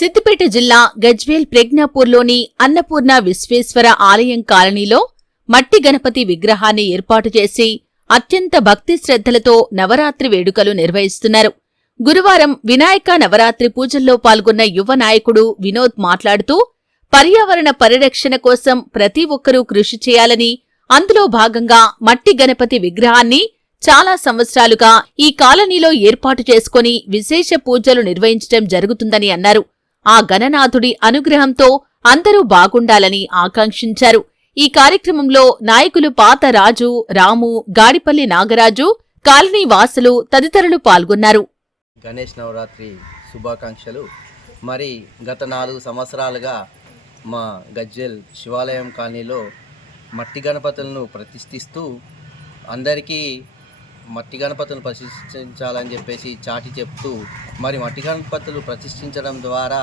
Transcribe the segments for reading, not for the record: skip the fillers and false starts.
సిద్దిపేట జిల్లా గజ్వేల్ ప్రజ్ఞాపూర్లోని అన్నపూర్ణ విశ్వేశ్వర ఆలయం కాలనీలో మట్టి గణపతి విగ్రహాన్ని ఏర్పాటు చేసి అత్యంత భక్తి శ్రద్ధలతో నవరాత్రి వేడుకలు నిర్వహిస్తున్నారు. గురువారం వినాయక నవరాత్రి పూజల్లో పాల్గొన్న యువ నాయకుడు వినోద్ మాట్లాడుతూ, పర్యావరణ పరిరక్షణ కోసం ప్రతి ఒక్కరూ కృషి చేయాలని, అందులో భాగంగా మట్టి గణపతి విగ్రహాన్ని చాలా సంవత్సరాలుగా ఈ కాలనీలో ఏర్పాటు చేసుకుని విశేష పూజలు నిర్వహించడం జరుగుతుందని అన్నారు. ఆ గణనాథుడి అనుగ్రహంతో అందరూ బాగుండాలని ఆకాంక్షించారు. ఈ కార్యక్రమంలో నాయకులు పాత రాజు, రాము, గాడిపల్లి నాగరాజు, కాలనీ వాసులు తదితరులు పాల్గొన్నారు. గణేష్ నవరాత్రి శుభాకాంక్షలు. మరి గత 4 సంవత్సరాలుగా మా గజ్వేల్ శివాలయం కాలనీలో మట్టి గణపతులను ప్రతిష్ఠిస్తూ అందరికీ మట్టి గణపతులను ప్రతిష్ఠించాలని చెప్పేసి చాటి చెప్తూ, మరి మట్టి గణపతులు ప్రతిష్ఠించడం ద్వారా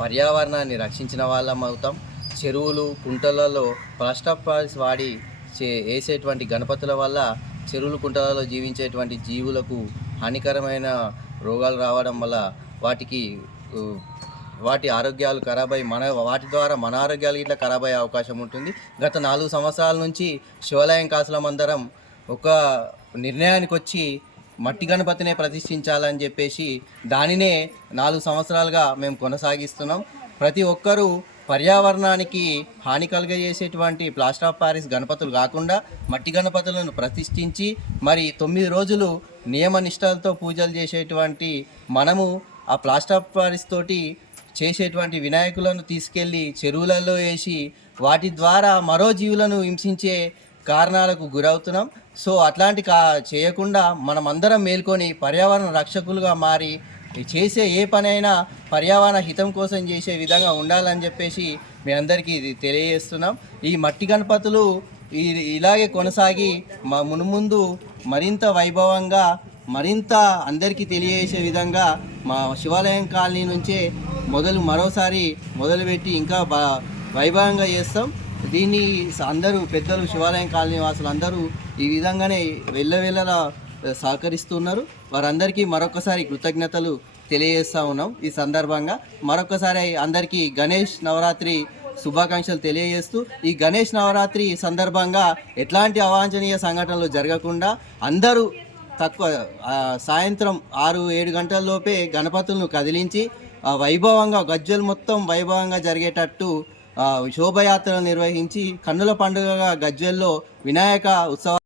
పర్యావరణాన్ని రక్షించిన వాళ్ళం అవుతాం. చెరువులు, కుంటలలో ప్లాస్టర్ ఆఫ్ పారిస్ వాడి వేసేటువంటి గణపతుల వల్ల చెరువులు, కుంటలలో జీవించేటువంటి జీవులకు హానికరమైన రోగాలు రావడం వల్ల వాటి ఆరోగ్యాలు ఖరాబై వాటి ద్వారా మన ఆరోగ్యాలు ఇట్లా ఖరాబ్ అయ్యే అవకాశం ఉంటుంది. గత 4 సంవత్సరాల నుంచి శివాలయం కాసులమందరం ఒక నిర్ణయానికి వచ్చి మట్టి గణపతినే ప్రతిష్ఠించాలని చెప్పేసి దానినే 4 సంవత్సరాలుగా మేము కొనసాగిస్తున్నాం. ప్రతి ఒక్కరూ పర్యావరణానికి హాని కలుగజేసేటువంటి ప్లాస్టర్ ఆఫ్ పారిస్ గణపతులు కాకుండా మట్టి గణపతులను ప్రతిష్ఠించి మరి 9 రోజులు నియమ నిష్టలతో పూజలు చేసేటువంటి మనము ఆ ప్లాస్టర్ ఆఫ్ పారిస్ తోటి చేసేటువంటి వినాయకులను తీసుకెళ్ళి చెరువులలో వేసి వాటి ద్వారా మరో జీవులను హింసించే కారణాలకు గురవుతున్నాం. సో అట్లాంటి చేయకుండా మనమందరం మేల్కొని పర్యావరణ రక్షకులుగా మారి చేసే ఏ పనైనా పర్యావరణ హితం కోసం చేసే విధంగా ఉండాలని చెప్పేసి మీ అందరికీ ఇది తెలియజేస్తున్నాం. ఈ మట్టి గణపతులు ఇలాగే కొనసాగి మునుముందు మరింత వైభవంగా, మరింత అందరికీ తెలియజేసే విధంగా మా శివాలయం కాలనీ నుంచే మరోసారి మొదలుపెట్టి ఇంకా వైభవంగా చేస్తాం. దీన్ని అందరూ పెద్దలు, శివాలయం కాలనీ వాసులు అందరూ ఈ విధంగానే వెళ్ళలా సహకరిస్తున్నారు. వారందరికీ మరొకసారి కృతజ్ఞతలు తెలియజేస్తూ ఉన్నాం. ఈ సందర్భంగా మరొకసారి అందరికీ గణేష్ నవరాత్రి శుభాకాంక్షలు తెలియజేస్తూ, ఈ గణేష్ నవరాత్రి సందర్భంగా ఎట్లాంటి అవాంఛనీయ సంఘటనలు జరగకుండా అందరూ సాయంత్రం 6-7 గంటల లోపే గణపతులను కదిలించి వైభవంగా గజ్వేల్ మొత్తం వైభవంగా జరిగేటట్టు శోభయాత్రలు నిర్వహించి కన్నుల పండుగగా గజ్వేల్లో వినాయక ఉత్సవాలు